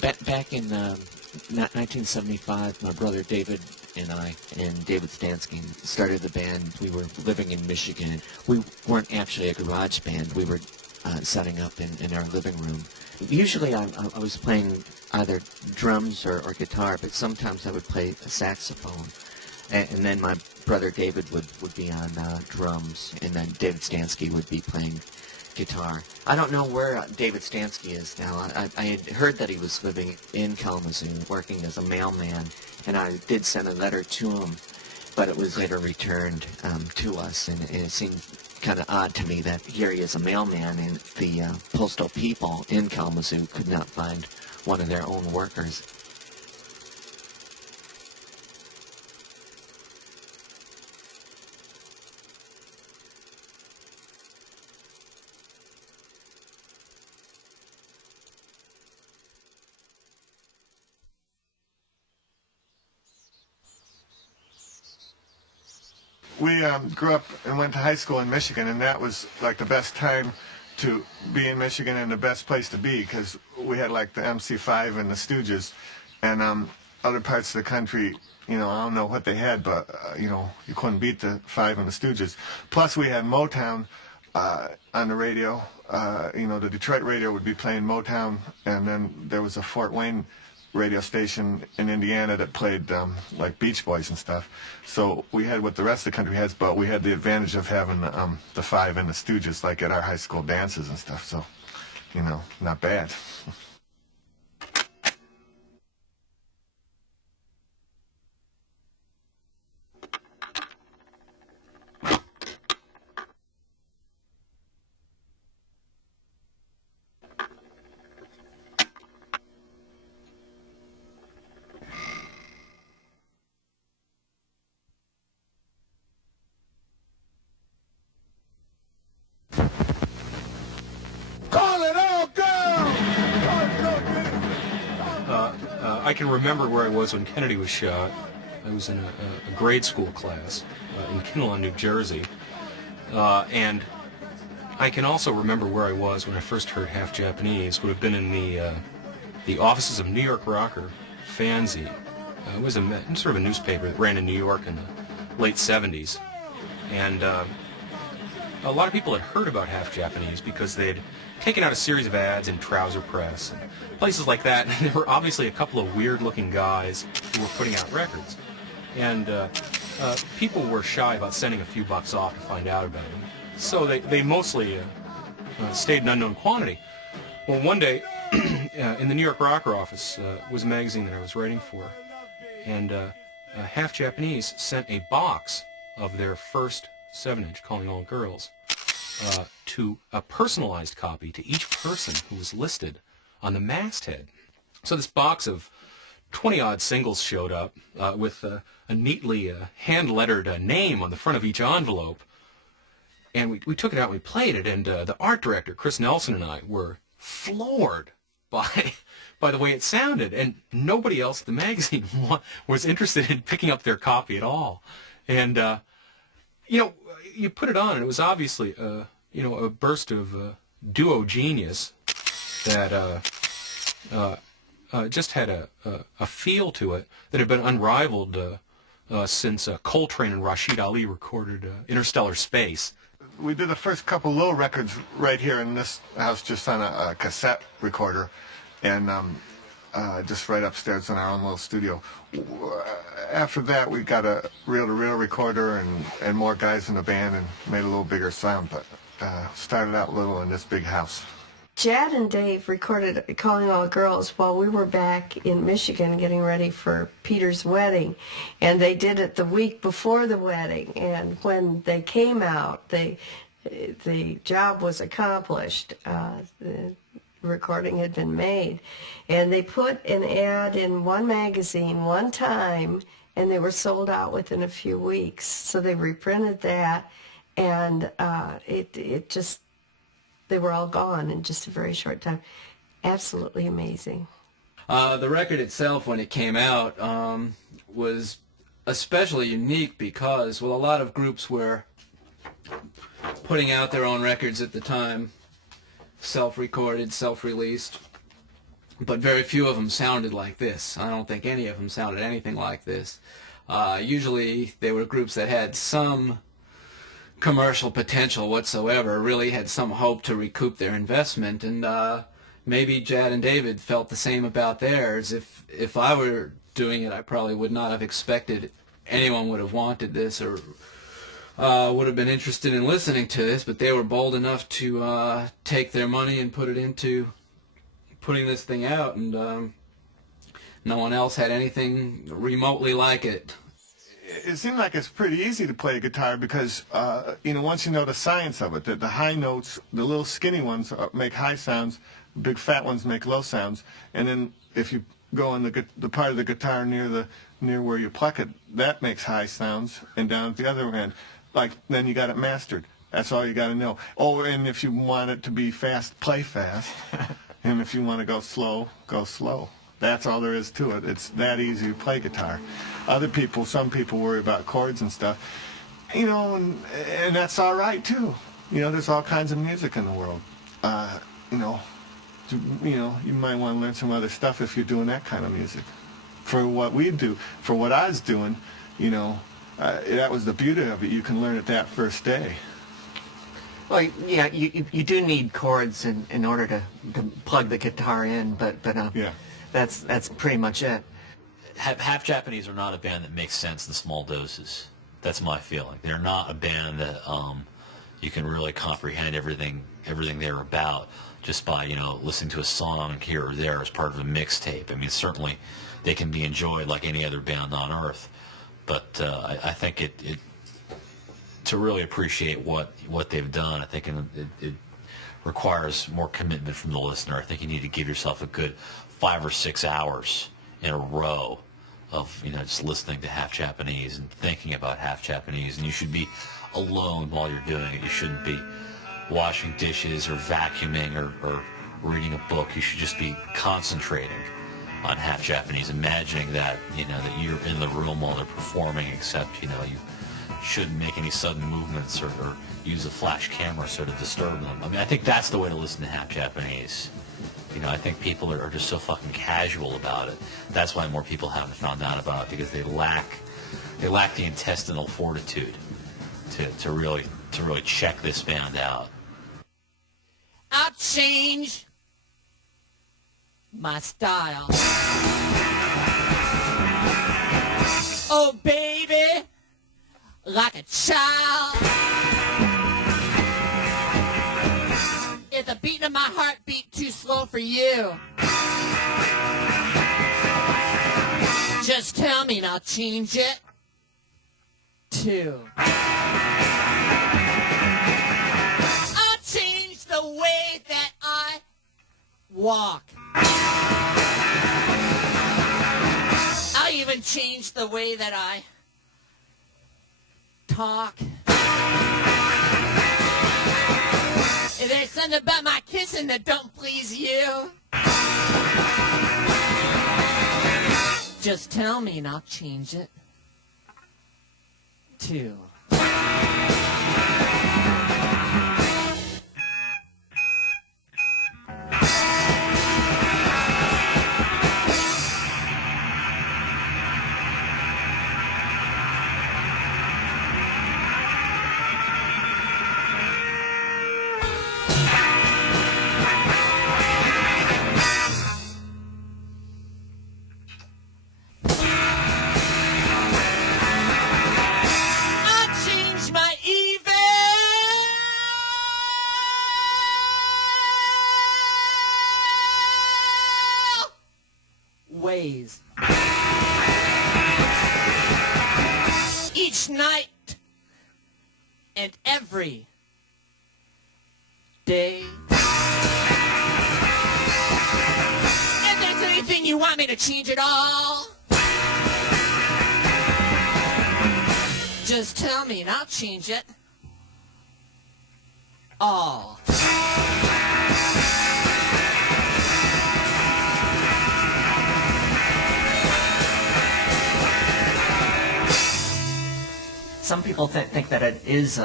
Back in 1975, my brother David and I and David Stansky started the band. We were living in Michigan. We weren't actually a garage band. We were setting up in our living room. Usually I was playing either drums or guitar, but sometimes I would play a saxophone. And then my brother David would be on drums, and then David Stansky would be playing guitar. I don't know where David Stansky is now. I had heard that he was living in Kalamazoo, working as a mailman, and I did send a letter to him, but it was later returned to us, and it seemed kind of odd to me that here he is a mailman, and the postal people in Kalamazoo could not find one of their own workers. We grew up and went to high school in Michigan, and that was like the best time to be in Michigan and the best place to be, because we had like the MC5 and the Stooges, and other parts of the country, you know, I don't know what they had, but you know, you couldn't beat the Five and the Stooges. Plus we had Motown on the radio. You know, the Detroit radio would be playing Motown, and then there was a Fort Wayne radio station in Indiana that played like Beach Boys and stuff. So we had what the rest of the country has, but we had the advantage of having the Five and the Stooges like at our high school dances and stuff. So, you know, not bad. I can remember where I was when Kennedy was shot. I was in a grade school class in Kinnelon, New Jersey. And I can also remember where I was when I first heard Half Japanese. Would have been in the offices of New York Rocker fanzine. It was sort of a newspaper that ran in New York in the late 70s. And a lot of people had heard about Half Japanese because they'd taken out a series of ads in Trouser Press and places like that. And there were obviously a couple of weird-looking guys who were putting out records. And people were shy about sending a few bucks off to find out about them. So they mostly stayed an unknown quantity. Well, one day, in the New York Rocker office was a magazine that I was writing for. And Half Japanese sent a box of their first 7-inch, Calling All Girls, to a personalized copy to each person who was listed on the masthead. So this box of 20-odd singles showed up with a neatly hand-lettered name on the front of each envelope. And we took it out and we played it, and the art director, Chris Nelson, and I were floored by the way it sounded. And nobody else at the magazine was interested in picking up their copy at all. And, you know, you put it on, and it was obviously, you know, a burst of duo genius that just had a feel to it that had been unrivaled since Coltrane and Rashid Ali recorded Interstellar Space. We did the first couple little records right here in this house, just on a cassette recorder, and just right upstairs in our own little studio. After that, we got a reel-to-reel recorder and more guys in the band and made a little bigger sound, but started out little in this big house. Jad and Dave recorded Calling All Girls while we were back in Michigan getting ready for Peter's wedding, and they did it the week before the wedding, and when they came out, the job was accomplished. The recording had been made, and they put an ad in one magazine one time, and they were sold out within a few weeks. So they reprinted that, and it just, they were all gone in just a very short time. Absolutely amazing. The record itself, when it came out, was especially unique because, well, a lot of groups were putting out their own records at the time, self-recorded, self-released. but very few of them sounded like this. I don't think any of them sounded anything like this. Usually they were groups that had some commercial potential whatsoever, really had some hope to recoup their investment, and maybe Jad and David felt the same about theirs. If I were doing it, I probably would not have expected anyone would have wanted this or would have been interested in listening to this, but they were bold enough to take their money and put it into putting this thing out, and no one else had anything remotely like it. It seems like it's pretty easy to play guitar because, once you know the science of it, that the high notes, the little skinny ones make high sounds, big fat ones make low sounds, and then if you go in the part of the guitar near where you pluck it, that makes high sounds, and down at the other end, then you got it mastered. That's all you got to know. Oh, and if you want it to be fast, play fast, and if you want to go slow, go slow. That's all there is to it. It's that easy to play guitar. Some people worry about chords and stuff, and that's all right too. There's all kinds of music in the world. You might want to learn some other stuff if you're doing that kind of music. For what we do, for what I was doing, that was the beauty of it. You can learn it that first day. Well, yeah, you do need chords in order to plug the guitar in, but Yeah. That's pretty much it. Half Japanese are not a band that makes sense in small doses. That's my feeling. They're not a band that you can really comprehend everything they're about just by listening to a song here or there as part of a mixtape. I mean, certainly they can be enjoyed like any other band on earth, but I think it to really appreciate what they've done, I think it requires more commitment from the listener. I think you need to give yourself a good 5 or 6 hours in a row of just listening to Half Japanese and thinking about Half Japanese, and you should be alone while you're doing it. You shouldn't be washing dishes or vacuuming or reading a book. You should just be concentrating on Half Japanese, imagining that that you're in the room while they're performing, except you shouldn't make any sudden movements or use a flash camera sort of disturb them. I mean, I think that's the way to listen to Half Japanese. I think people are just so fucking casual about it. That's why more people haven't found out about it, because they lack the intestinal fortitude to really check this band out. I'll change my style. Oh, baby, like a child. If the beating of my heart beat too slow for you, just tell me and I'll change it too. I'll change the way that I walk. I'll even change the way that I talk. If there's something about my kissing that don't please you, just tell me and I'll change it too. Ways. Each night and every day. If there's anything you want me to change at all, just tell me and I'll change it all. Some people think that it is